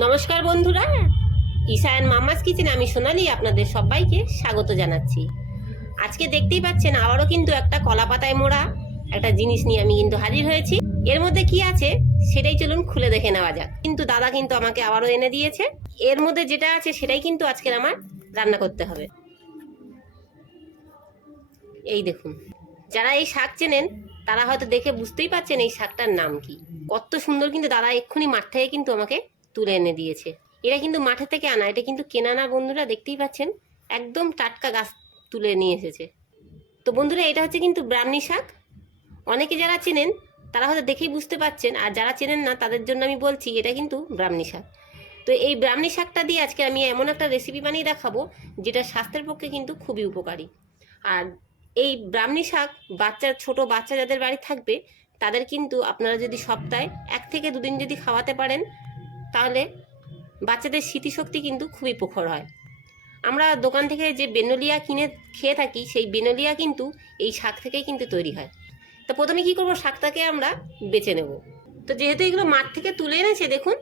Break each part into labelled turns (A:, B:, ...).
A: নমস্কার বন্ধুরা। ঈশায়ন মাম্মাস কিচেনে আমি সোনালি আপনাদের সবাইকে স্বাগত জানাচ্ছি। আজকে দেখতেই পাচ্ছেন আবারও কিন্তু একটা কলা পাতায় মোড়া, একটা জিনিস নিয়ে আমি কিন্তু হাজির হয়েছি। এর মধ্যে কি আছে সেটাই চলুন খুলে দেখে নেওয়া যাক। কিন্তু দাদা কিন্তু আমাকে আবারও এনে দিয়েছে। এর মধ্যে যেটা আছে সেটাই কিন্তু আজকের আমার রান্না করতে হবে। এই দেখুন, যারা এই শাক চেনেন, তারা হয়তো দেখে বুঝতেই পারছেন এই শাকটার নাম কি। কত সুন্দর কিন্তু দাদা এক্ষুনি মাঠ থেকে কিন্তু আমাকে তুলে এনে দিয়েছে। এটা কিন্তু মাঠে থেকে আনা, এটা কিন্তু কেনা না বন্ধুরা দেখতেই পাচ্ছেন, একদম টাটকা গাছ তুলে নিয়ে এসেছে। তো বন্ধুরা, এটা হচ্ছে কিন্তু ব্রাহ্মী শাক। অনেকে যারা চেনেন, তারা হয়তো দেখেই বুঝতে পারছেন আর যারা চেনেন না, তাদের জন্য আমি বলছি, এটা কিন্তু ব্রাহ্মী শাক। তো এই ব্রাহ্মী শাকটা দিয়ে আজকে আমি এমন একটা রেসিপি বানিয়ে দেখাবো, যেটা স্বাস্থ্যের পক্ষে কিন্তু খুবই উপকারী। আর এই ব্রাহ্মী শাক, বাচ্চা, ছোট বাচ্চা যাদের বাড়ি থাকবে, তাদের কিন্তু আপনারা যদি সপ্তাহে এক থেকে দুদিন যদি খাওয়াতে পারেন তাহলে বাচ্চাদের স্মৃতিশক্তি কিন্তু খুবই প্রখর হয়। আমরা দোকান থেকে যে বেনলিয়া কিনে খেয়ে থাকি, সেই বেনলিয়া কিন্তু এই শাক থেকেই কিন্তু তৈরি হয়। তো প্রথমে কি করব? শাকটাকে আমরা বেছে নেব। তো যেহেতু এগুলো মাঠ থেকে তুলে এনেছে, দেখুন,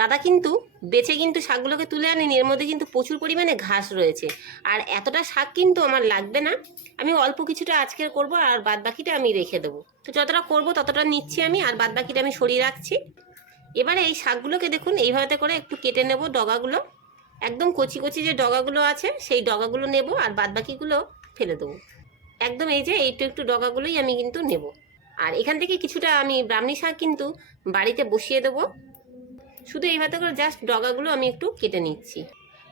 A: দাদা কিন্তু বেছে কিন্তু শাকগুলোকে তুলে আনেনি। এর মধ্যে কিন্তু প্রচুর পরিমাণে ঘাস রয়েছে। আর এতটা শাক কিন্তু আমার লাগবে না। আমি অল্প কিছুটা আজকের করব আর বাদ বাকিটা আমি রেখে দেবো। তো যতটা করব ততটা নিচ্ছি আমি, আর বাদ বাকিটা আমি সরিয়ে রাখছি। এবারে এই শাকগুলোকে দেখুন, এইভাবে করে একটু কেটে নেব ডগাগুলো। একদম কচি কচি যে ডগাগুলো আছে, সেই ডগাগুলো নেব আর বাদ বাকিগুলো ফেলে দেবো। একদম এই যে একটু একটু ডগাগুলোই আমি কিন্তু নেব। আর এখান থেকে কিছুটা আমি ব্রাহ্মী শাক কিন্তু বাড়িতে বসিয়ে দেবো। শুধু এইভাবে করে জাস্ট ডগাগুলো আমি একটু কেটে নিচ্ছি।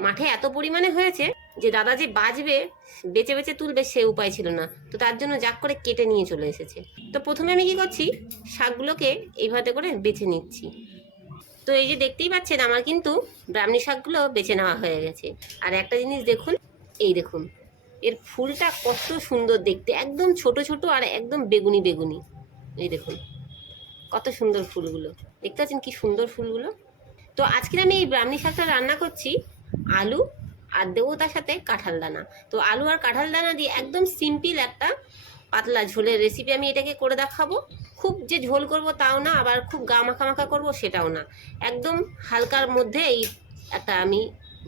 A: মাঠে এত পরিমাণে হয়েছে যে দাদা যে বাজবে, বেচে বেচে তুলবে সে উপায় ছিল না। তো তার জন্য জাক করে কেটে নিয়ে চলে এসেছে। তো প্রথমে আমি কি করছি, শাকগুলোকে এইভাবে করে বেছে নিচ্ছি। তো এই যে দেখতেই পাচ্ছেন, আমার কিন্তু ব্রাহ্মী শাকগুলো বেছে নেওয়া হয়ে গেছে। আর একটা জিনিস দেখুন, এই দেখুন, এর ফুলটা কত সুন্দর দেখতে, একদম ছোট ছোট আর একদম বেগুনি বেগুনি। এই দেখুন, কত সুন্দর ফুলগুলো, দেখতে পাচ্ছেন কি সুন্দর ফুলগুলো? তো আজকে আমি এই ব্রাহ্মী শাকটা রান্না করছি আলু আর দেবো তার সাথে কাঁঠাল দানা। তো আলু আর কাঁঠাল দানা দিয়ে একদম সিম্পল একটা পাতলা ঝোলের রেসিপি আমি এটাকে করে দেখাবো। খুব যে ঝোল করব তাও না, আবার খুব গা মাখা মাখা করব সেটাও না। একদম হালকার মধ্যে এই একটা আমি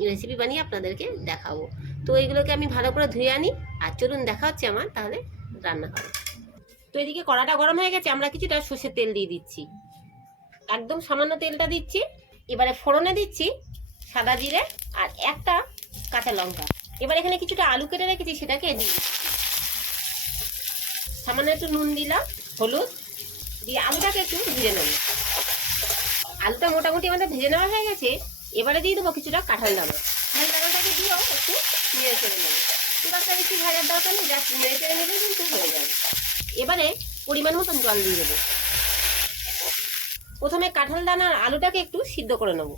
A: রেসিপি বানিয়ে আপনাদেরকে দেখাবো। তো এইগুলোকে আমি ভালো করে ধুয়ে আনি, আর চলুন দেখা হচ্ছে আমার তাহলে রান্না হবে তো এদিকে কড়াটা গরম হয়ে গেছে, আমরা কিছুটা সর্ষের তেল দিয়ে দিচ্ছি। একদম সামান্য তেলটা দিচ্ছি, এবারে ফোড়নে দিচ্ছি সাদা জিরে আর একটা কাঁচা লঙ্কা। এবার এখানে কিছুটা আলু কেটে রেখেছি, সেটাকে দিই সামান্য একটু নুন দিলাম, হলুদ দিয়ে আলুটাকে একটু ভেজে নেব। আলুটা মোটামুটি আমাদের ভেজে নেওয়া হয়ে গেছে, এবারে দিয়ে দেবো কিছুটা কাঁঠাল দানা কাঁঠাল দানাটাকে দিয়েও একটু নেড়ে চেড়ে নেব। খুব একটা বেশি ভাজার দরকার নেই, জাস্ট নেড়ে চেড়ে নেবে কিন্তু হয়ে যাবে। এবারে পরিমাণ মতন জল দিয়ে দেবো। প্রথমে কাঁঠাল দানার আলুটাকে একটু সিদ্ধ করে নেব।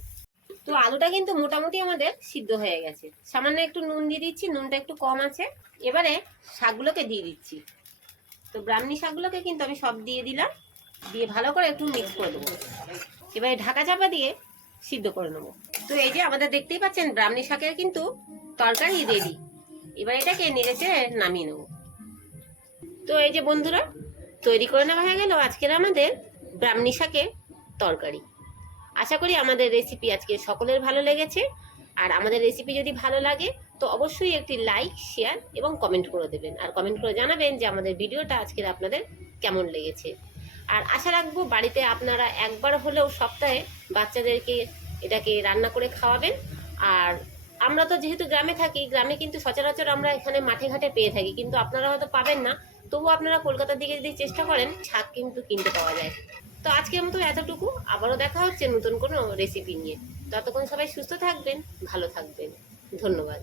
A: তো আলুটা কিন্তু মোটামুটি আমাদের সিদ্ধ হয়ে গেছে। সামান্য একটু নুন দিয়ে দিচ্ছি, নুনটা একটু কম আছে। এবারে শাকগুলোকে দিয়ে দিচ্ছি। তো ব্রাহ্মী শাকগুলোকে কিন্তু আমি সব দিয়ে দিলাম। দিয়ে ভালো করে একটু মিক্স করে দেবো। এবারে ঢাকা চাপা দিয়ে সিদ্ধ করে নেব। তো এই যে আমাদের দেখতেই পাচ্ছেন ব্রাহ্মী শাকের কিন্তু তরকারি রেডি এবার এটাকে নেড়েচে নামিয়ে নেব। তো এই যে বন্ধুরা, তৈরি করে নেওয়া হয়ে গেল আজকের আমাদের ব্রাহ্মী শাকের তরকারি। আশা করি আমাদের রেসিপি আজকে সকলের ভালো লেগেছে। আর আমাদের রেসিপি যদি ভালো লাগে, তো অবশ্যই একটি লাইক শেয়ার এবং কমেন্ট করে দেবেন। আর কমেন্ট করে জানাবেন যে আমাদের ভিডিওটা আজকের আপনাদের কেমন লেগেছে। আর আশা রাখব বাড়িতে আপনারা একবার হলেও সপ্তাহে বাচ্চাদেরকে এটাকে রান্না করে খাওয়াবেন। আর আমরা তো যেহেতু গ্রামে থাকি, গ্রামে কিন্তু সচরাচর আমরা এখানে মাঠে ঘাটে পেয়ে থাকি। কিন্তু আপনারা হয়তো পাবেন না। তবুও আপনারা কলকাতার দিকে যদি চেষ্টা করেন শাক কিন্তু কিনতে পাওয়া যায়। তো আজকের মতো এতটুকু। আবারও দেখা হচ্ছে নতুন কোনো রেসিপি নিয়ে। ততক্ষণ সবাই সুস্থ থাকবেন, ভালো থাকবেন। ধন্যবাদ।